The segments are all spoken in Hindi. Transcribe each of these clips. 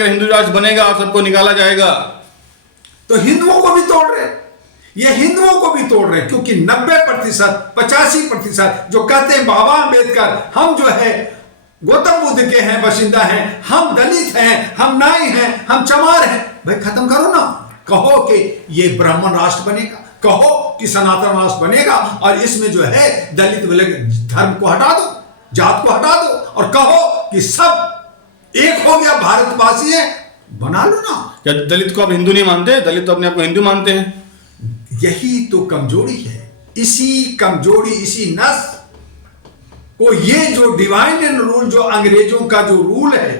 कि हिंदू राष्ट्र बनेगा और सबको निकाला जाएगा। तो हिंदुओं को भी तोड़ रहे, ये हिंदुओं को भी तोड़ रहे, क्योंकि 90%, 85% जो कहते हैं बाबा अंबेडकर हम जो है गौतम बुद्ध के हैं, बाशिंदा हैं, हम दलित हैं, हम नाई हैं, हम चमार हैं, भाई खत्म करो ना। कहो कि ये ब्राह्मण राष्ट्र बनेगा, कहो कि सनातन राष्ट्र बनेगा, और इसमें जो है दलित धर्म को हटा दो, जात को हटा दो, और कहो कि सब एक हो गया, भारतवासी है, बना लो ना। क्या दलित को आप हिंदू नहीं मानते? दलित तो अपने आप को हिंदू मानते हैं। यही तो कमजोरी है, इसी कमजोरी, इसी नस को ये जो डिवाइन एंड रूल, जो अंग्रेजों का जो रूल है,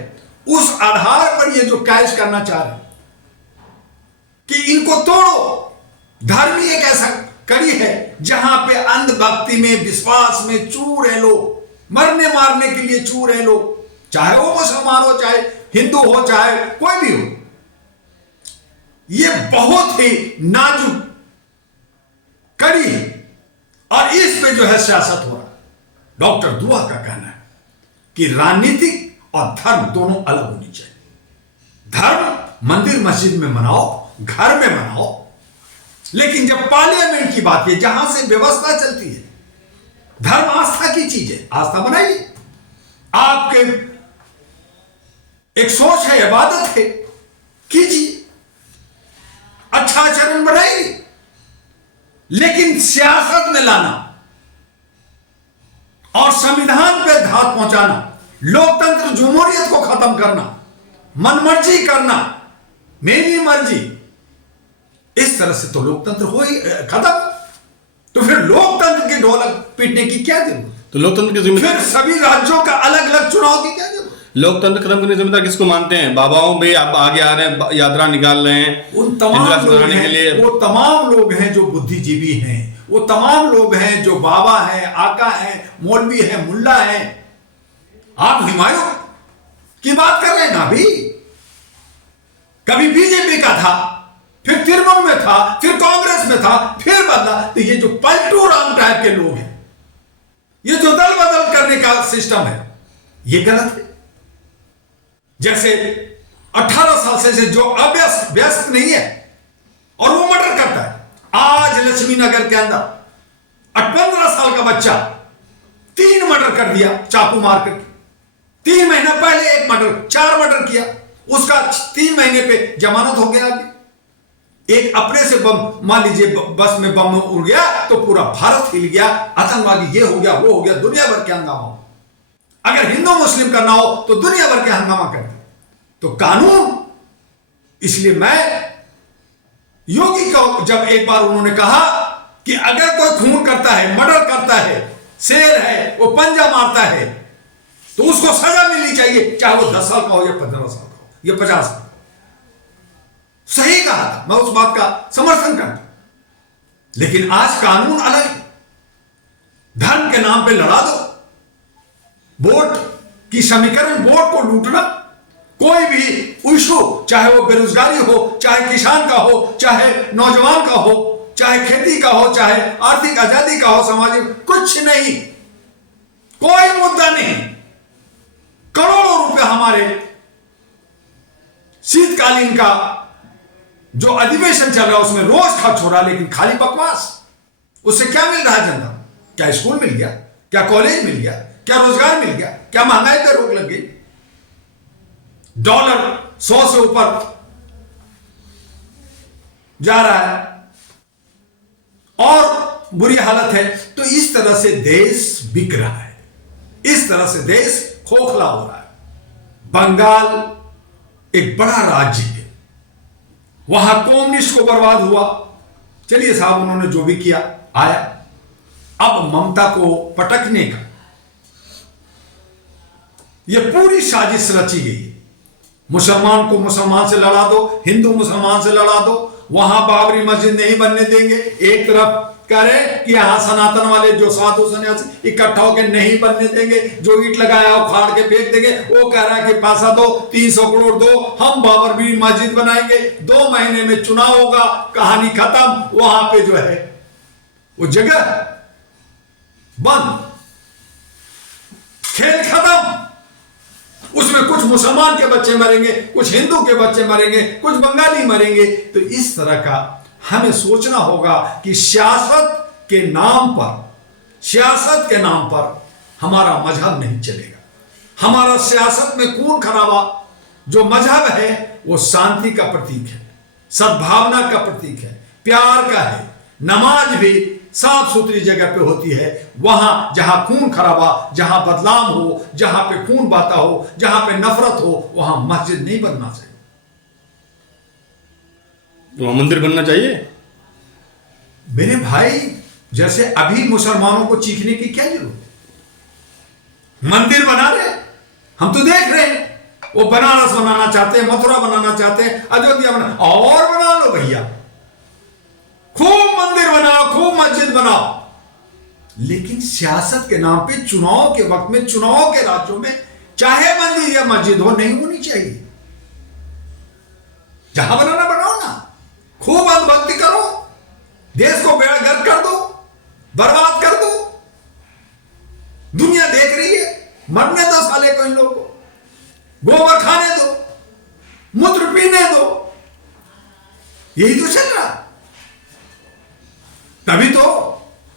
उस आधार पर ये जो कैश करना चाह रहे कि इनको तोड़ो। धर्म ही एक ऐसा कड़ी है जहां पे अंधभक्ति में, विश्वास में चूर है लोग, मरने मारने के लिए चूर है लोग, चाहे वो मुसलमान हो, चाहे हिंदू हो, चाहे कोई भी हो। ये बहुत ही नाजुक कड़ी है, और इस पे जो है सियासत हो रहा है। डॉक्टर दुआ का कहना है कि राजनीतिक और धर्म दोनों अलग होनी चाहिए। धर्म मंदिर मस्जिद में मनाओ, घर में मनाओ, लेकिन जब पार्लियामेंट की बात है, जहां से व्यवस्था चलती है, धर्म आस्था की चीज है, आस्था बनाइए। आपके एक सोच है, इबादत है, कीजिए, अच्छा आचरण बनाइए, लेकिन सियासत में लाना और संविधान पे घात पहुंचाना, लोकतंत्र जमहूरियत को खत्म करना, मनमर्जी करना, मेरी मर्जी, इस तरह से तो लोकतंत्र हो ही खत्म। तो फिर लोकतंत्र के ढोलक पीटने की क्या जरूरत? तो लोकतंत्र की जिम्मेदारी, फिर सभी राज्यों का अलग अलग चुनाव की क्या जरूरत? लोकतंत्र खत्म करने की जिम्मेदारी किसको मानते हैं? बाबाओं भी अब आगे आ रहे हैं, यात्रा निकाल रहे हैं उन तमाम लोग हैं, के लिए। वो तमाम लोग हैं जो बुद्धिजीवी हैं, वो तमाम लोग हैं जो बाबा हैं, आका हैं, मौलवी हैं, मुल्ला हैं। आप हुमायूं की बात कर रहे हैं ना, अभी कभी बीजेपी का था, फिर तृणमूल में था, फिर कांग्रेस में था, फिर बदला। तो ये जो पलटू राम टाइप के लोग हैं, ये जो दल बदल करने का सिस्टम है, ये गलत है। जैसे 18 साल से जो अभ्यस्त नहीं है और वो मर्डर करता है, आज लक्ष्मी नगर के अंदर 15 साल का बच्चा 3 मर्डर कर दिया चाकू मार करके। 3 महीना पहले एक मर्डर, 4 मर्डर किया, उसका 3 महीने पे जमानत हो गया। अभी एक अपने से बम, मान लीजिए बस में बम उड़ गया तो पूरा भारत हिल गया, आतंकवादी ये हो गया, वो हो गया, दुनिया भर के हंगामा हो। अगर हिंदू मुस्लिम करना हो तो दुनिया भर के हंगामा करते। तो कानून, इसलिए मैं योगी को, जब एक बार उन्होंने कहा कि अगर कोई खून करता है, मर्डर करता है, शेर है, वो पंजा मारता है, तो उसको सजा मिलनी चाहिए, चाहे वो 10 साल का हो या 15 साल का हो या 50 साल का। सही कहा था, मैं उस बात का समर्थन करता। लेकिन आज कानून अलग है, धर्म के नाम पे लड़ा दो, वोट की समीकरण, वोट को लूटना, कोई भी इशू, चाहे वो बेरोजगारी हो, चाहे किसान का हो, चाहे नौजवान का हो, चाहे खेती का हो, चाहे आर्थिक आजादी का हो, सामाजिक, कुछ नहीं, कोई मुद्दा नहीं। करोड़ों रुपए हमारे शीतकालीन का जो अधिवेशन चल रहा है उसमें रोज खर्च हो रहा है, लेकिन खाली बकवास। उससे क्या मिल रहा है जनता? क्या स्कूल मिल गया? क्या कॉलेज मिल गया? क्या रोजगार मिल गया? क्या महंगाई पे रोक लग गई? डॉलर 100 से ऊपर जा रहा है और बुरी हालत है। तो इस तरह से देश बिक रहा है, इस तरह से देश खोखला हो रहा है। बंगाल एक बड़ा राज्य है, वहां कम्युनिस्ट को बर्बाद हुआ, चलिए साहब उन्होंने जो भी किया आया। अब ममता को पटकने का यह पूरी साजिश रची गई है। मुसलमान को मुसलमान से लड़ा दो, हिंदू मुसलमान से लड़ा दो, वहां बाबरी मस्जिद नहीं बनने देंगे। एक तरफ कह रहे कि यहां सनातन वाले जो साधु सन्यासी इकट्ठा होकर नहीं बनने देंगे, जो ईंट लगाया उखाड़ के फेंक देंगे। वो कह रहा है कि पैसा दो, 300 करोड़ दो, हम बाबरी मस्जिद बनाएंगे, 2 महीने में चुनाव होगा, कहानी खत्म। वहां पे जो है वो जगह बंद, खेल खत्म। उसमें कुछ मुसलमान के बच्चे मरेंगे, कुछ हिंदू के बच्चे मरेंगे, कुछ बंगाली मरेंगे। तो इस तरह का हमें सोचना होगा कि सियासत के नाम पर हमारा मजहब नहीं चलेगा। हमारा सियासत में खून खराबा जो मजहब है वो शांति का प्रतीक है, सद्भावना का प्रतीक है, प्यार का है। नमाज भी साफ सुथरी जगह पे होती है। वहां जहां खून खराबा, जहां बदनाम हो, जहां पे खून बहता हो, जहां पे नफरत हो, वहां मस्जिद नहीं बनना चाहिए। वहां मंदिर बनना चाहिए। मेरे भाई, जैसे अभी मुसलमानों को चीखने की क्या जरूरत है? मंदिर बना रहे, हम तो देख रहे हैं। वो बनारस बनाना चाहते हैं, मथुरा बनाना चाहते हैं, अयोध्या और बना लो भैया, खूब मंदिर बनाओ, खूब मस्जिद बनाओ। लेकिन सियासत के नाम पे चुनाव के वक्त में, चुनाव के राज्यों में चाहे मंदिर या मस्जिद हो, नहीं होनी चाहिए। जहां बनाना बनाओ ना, खूब अंधभक्ति करो, देश को बेड़ा गर्क कर दो, बर्बाद कर दो। दुनिया देख रही है, मरने दो साले को, इन लोगों को गोबर खाने दो, मूत्र पीने दो। यही तो चल रहा। तभी तो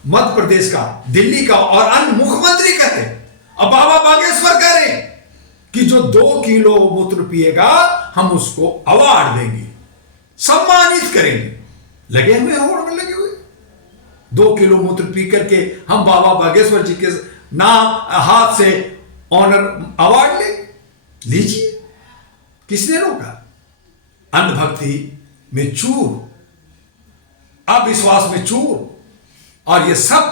मध्य प्रदेश का, दिल्ली का और अन्य मुख्यमंत्री कहते, अब बाबा बागेश्वर कह रहे कि जो 2 किलो मूत्र पिएगा हम उसको अवार्ड देंगे, सम्मानित करेंगे। लगे हुए होड़ में लगे हुए, 2 किलो मूत्र पी करके हम बाबा बागेश्वर जी के नाम हाथ से ऑनर अवार्ड लेंगे। लीजिए, किसने रोका? अंधभक्ति में चूर, अविश्वास में चूर, और ये सब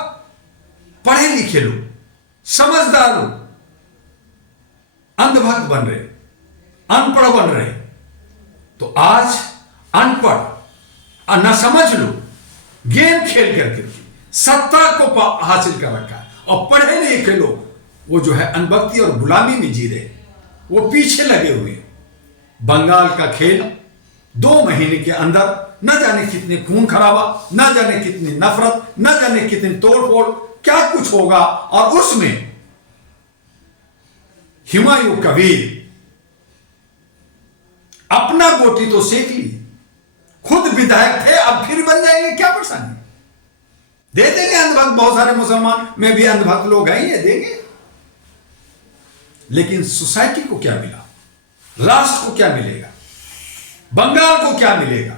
पढ़े लिखे लोग, समझदार लोग अंधभक्त बन रहे, अनपढ़ बन रहे। तो आज अनपढ़ न समझ लो, गेम खेल करके सत्ता को हासिल कर रखा है, और पढ़े लिखे लोग वो जो है अनभक्ति और गुलामी में जी रहे, वो पीछे लगे हुए। बंगाल का खेल 2 महीने के अंदर न जाने कितने खून खराबा, न जाने कितनी नफरत, न जाने कितनी तोड़फोड़, क्या कुछ होगा। और उसमें हुमायूं कबीर अपना गोटी तो सेक ली, खुद विधायक थे, अब फिर बन जाएंगे, क्या परेशानी? दे देंगे अंधभक्त, बहुत सारे मुसलमान में भी अंधभक्त लोग हैं, ये देंगे। लेकिन सोसाइटी को क्या मिला? राष्ट्र को क्या मिलेगा? बंगाल को क्या मिलेगा?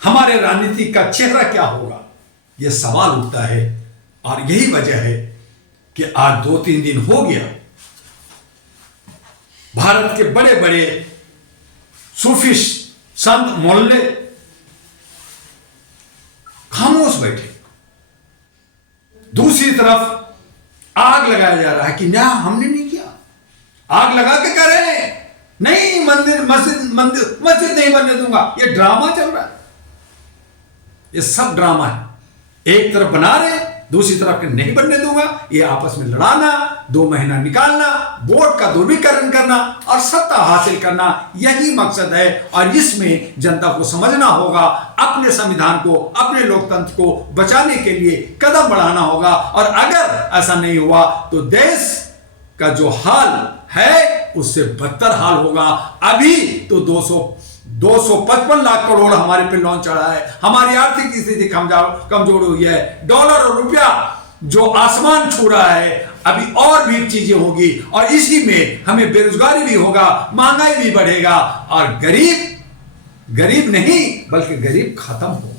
हमारे राजनीति का चेहरा क्या होगा? यह सवाल उठता है। और यही वजह है कि आज 2-3 दिन हो गया, भारत के बड़े बड़े सूफी संत मोहल्ले खामोश बैठे। दूसरी तरफ आग लगाया जा रहा है कि ना, हमने नहीं किया। आग लगा के कह रहे हैं नहीं, मस्जिद नहीं बनने दूंगा। ये ड्रामा चल रहा है, ये सब ड्रामा है। एक तरफ बना रहे, दूसरी तरफ के नहीं बनने दूंगा। ये आपस में लड़ाना, 2 महीना निकालना, वोट का ध्रुवीकरण करना और सत्ता हासिल करना, यही मकसद है। और इसमें जनता को समझना होगा, अपने संविधान को, अपने लोकतंत्र को बचाने के लिए कदम बढ़ाना होगा। और अगर ऐसा नहीं हुआ तो देश का जो हाल है उससे बदतर हाल होगा। अभी तो 255 लाख करोड़ हमारे पे लोन चढ़ा है, हमारी आर्थिक स्थिति कमजोर हुई है, डॉलर और रुपया जो आसमान छू रहा है। अभी और भी चीजें होगी, और इसी में हमें बेरोजगारी भी होगा, महंगाई भी बढ़ेगा, और गरीब नहीं बल्कि गरीब खत्म होगा।